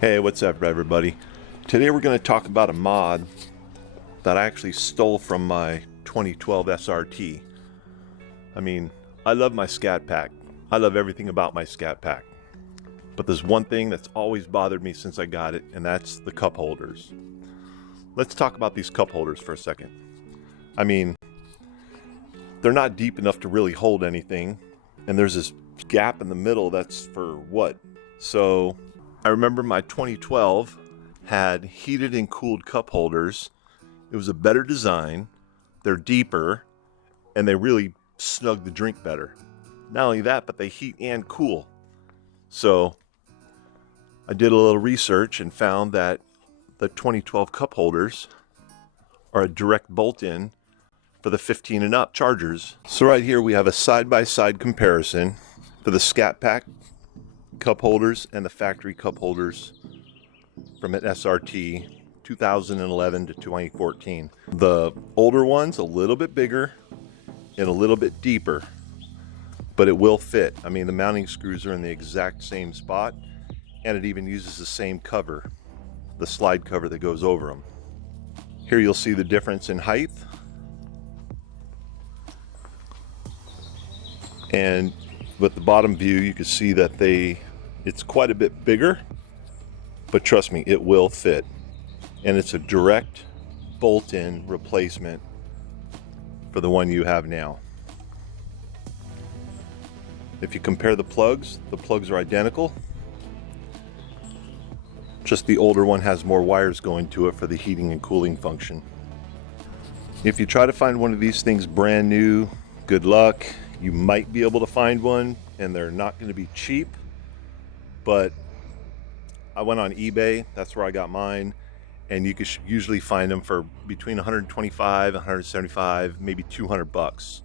Hey, what's up everybody? Today we're going to talk about a mod that I actually stole from my 2012 SRT. I mean, I love my Scat Pack. I love everything about my Scat Pack. But there's one thing that's always bothered me since I got it, and that's the cup holders. Let's talk about these cup holders for a second. I mean, they're not deep enough to really hold anything, and there's this gap in the middle that's for what? So I remember my 2012 had heated and cooled cup holders. It was a better design, they're deeper, and they really snug the drink better. Not only that, but they heat and cool. So I did a little research and found that the 2012 cup holders are a direct bolt-in for the 15 and up Chargers. So right here we have a side-by-side comparison for the Scat Pack cup holders and the factory cup holders from an SRT 2011 to 2014. The older one's a little bit bigger and a little bit deeper, but it will fit. I mean, the mounting screws are in the exact same spot, and it even uses the same cover, the slide cover that goes over them. Here you'll see the difference in height, and with the bottom view you can see that it's quite a bit bigger, but trust me, it will fit. And it's a direct bolt-in replacement for the one you have now. If you compare the plugs are identical. Just the older one has more wires going to it for the heating and cooling function. If you try to find one of these things brand new, good luck. You might be able to find one, and they're not going to be cheap. But I went on eBay, that's where I got mine, and you could usually find them for between 125, 175, maybe 200 bucks.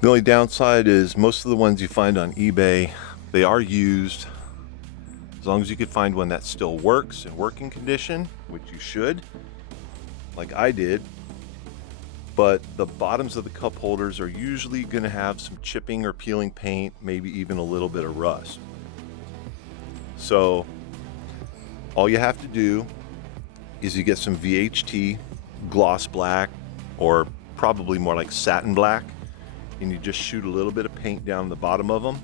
The only downside is most of the ones you find on eBay, they are used. As long as you could find one that still works in working condition, which you should, like I did. But the bottoms of the cup holders are usually going to have some chipping or peeling paint, maybe even a little bit of rust. So all you have to do is you get some VHT gloss black, or probably more like satin black, and you just shoot a little bit of paint down the bottom of them,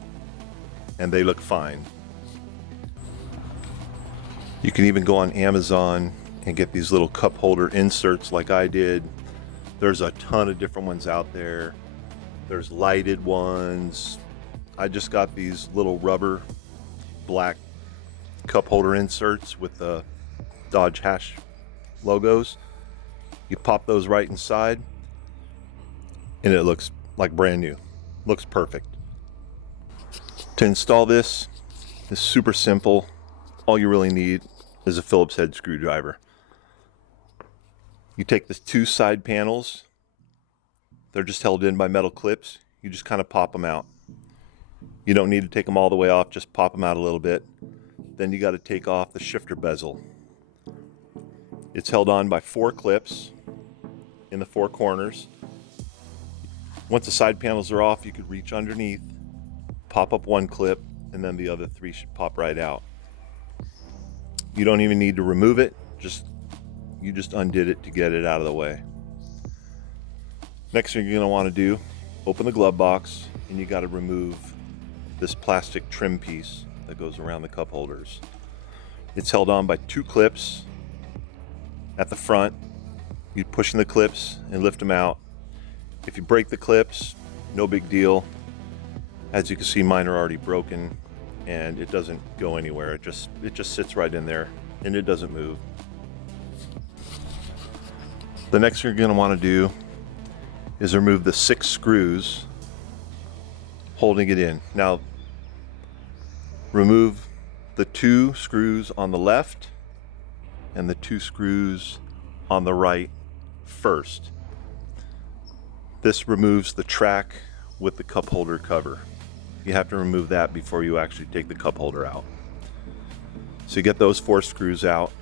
and they look fine. You can even go on Amazon and get these little cup holder inserts like I did. There's a ton of different ones out there. There's lighted ones. I just got these little rubber black cup holder inserts with the Dodge hash logos. You pop those right inside and it looks like brand new. Looks perfect. To install this is super simple. All you really need is a Phillips head screwdriver. You take the two side panels, they're just held in by metal clips. You just kind of pop them out. You don't need to take them all the way off, just pop them out a little bit. Then you got to take off the shifter bezel. It's held on by 4 clips in the 4 corners. Once the side panels are off, you could reach underneath, pop up 1 clip, and then the other 3 should pop right out. You don't even need to remove it, you just undid it to get it out of the way. Next thing you're going to want to do, open the glove box, and you got to remove this plastic trim piece that goes around the cup holders. It's held on by 2 clips at the front. You push in the clips and lift them out. If you break the clips, no big deal. As you can see, mine are already broken and it doesn't go anywhere. It just sits right in there and it doesn't move. The next thing you're going to want to do is remove the 6 screws holding it in. Now, remove the 2 screws on the left and the 2 screws on the right first. This removes the track with the cup holder cover. You have to remove that before you actually take the cup holder out. So you get those 4 screws out,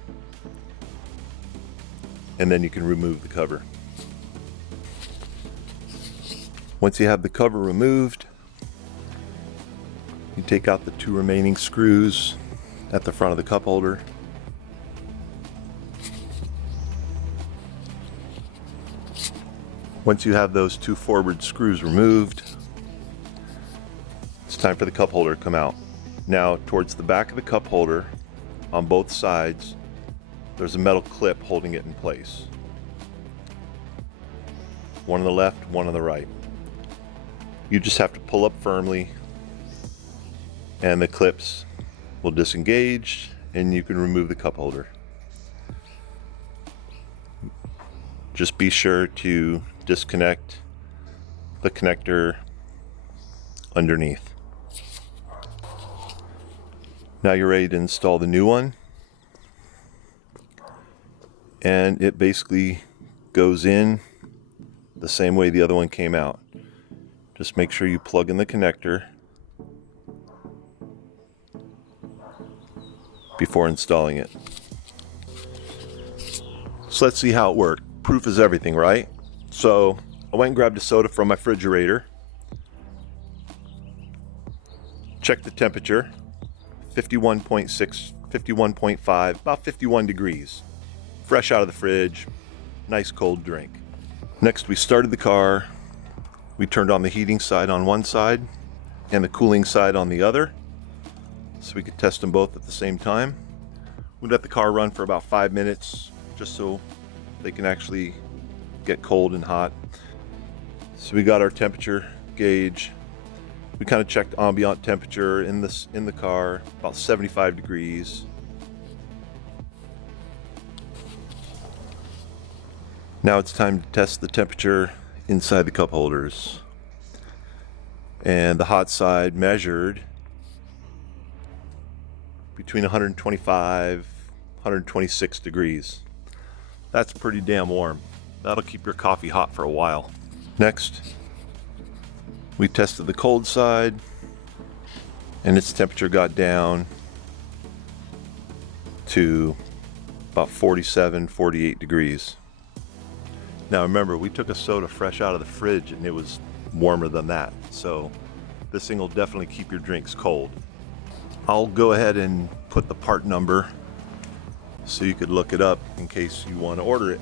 and then you can remove the cover. Once you have the cover removed, you take out the 2 remaining screws at the front of the cup holder Once you have those two forward screws removed, it's time for the cup holder to come out. Now, towards the back of the cup holder, on both sides, there's a metal clip holding it in place. One on the left, one on the right. You just have to pull up firmly and the clips will disengage and you can remove the cup holder. Just be sure to disconnect the connector underneath. Now you're ready to install the new one, and it basically goes in the same way the other one came out. Just make sure you plug in the connector before installing it. So let's see how it worked. Proof is everything, right? So I went and grabbed a soda from my refrigerator, checked the temperature, 51.6, 51.5, about 51 degrees. Fresh out of the fridge, nice cold drink. Next, we started the car. We turned on the heating side on one side and the cooling side on the other, so we could test them both at the same time. We let the car run for about 5 minutes, just so they can actually get cold and hot. So we got our temperature gauge. We kind of checked ambient temperature in the car, about 75 degrees. Now it's time to test the temperature inside the cup holders. And the hot side measured between 125, 126 degrees. That's pretty damn warm. That'll keep your coffee hot for a while. Next, we tested the cold side, and its temperature got down to about 47, 48 degrees. Now remember, we took a soda fresh out of the fridge and it was warmer than that, so this thing will definitely keep your drinks cold. I'll go ahead and put the part number so you could look it up in case you want to order it.